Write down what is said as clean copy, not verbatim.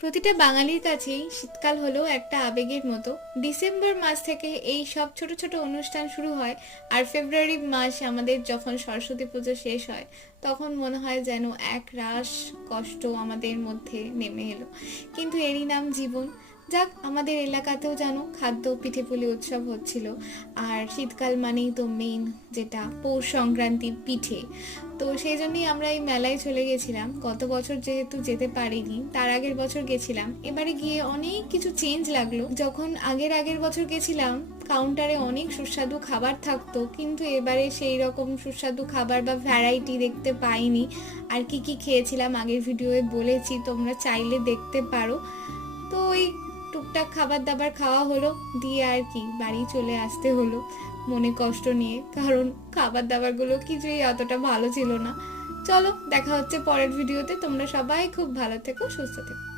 প্রতিটা বাঙালির কাছেই শীতকাল হলো একটা আবেগের মতো। ডিসেম্বর মাস থেকে এই সব ছোট ছোট অনুষ্ঠান শুরু হয়, আর ফেব্রুয়ারি মাস আমাদের যখন সরস্বতী পুজো শেষ হয় তখন মনে হয় যেন এক রাশ কষ্ট আমাদের মধ্যে নেমে এলো। কিন্তু এরই নাম জীবন। যাক, আমাদের এলাকাতেও যেন খাদ্য পিঠেপুলি উৎসব হচ্ছিল। আর শীতকাল মানেই তো মেইন যেটা পৌষ সংক্রান্তির পিঠে। তো সেই জন্যই আমরা এই মেলায় চলে গেছিলাম। গত বছর যেহেতু যেতে পারিনি, তার আগের বছর গেছিলাম। এবারে গিয়ে অনেক কিছু চেঞ্জ লাগলো। যখন আগের বছর গেছিলাম কাউন্টারে অনেক সুস্বাদু খাবার থাকতো, কিন্তু এবারে সেই রকম সুস্বাদু খাবার বা ভ্যারাইটি দেখতে পাইনি। আর কি কি খেয়েছিলাম আগের ভিডিওয়ে বলেছি, তোমরা চাইলে দেখতে পারো। তো ওই টুকটাক খাবার দাবার খাওয়া হলো, দিয়ে আর কি বাড়ি চলে আসতে হলো মনে কষ্ট নিয়ে, কারণ খাবার দাবারগুলো কিছুই অতটা ভালো ছিল না। চলো, দেখা হচ্ছে পরের ভিডিওতে। তোমরা সবাই খুব ভালো থেকো, সুস্থ থেকো।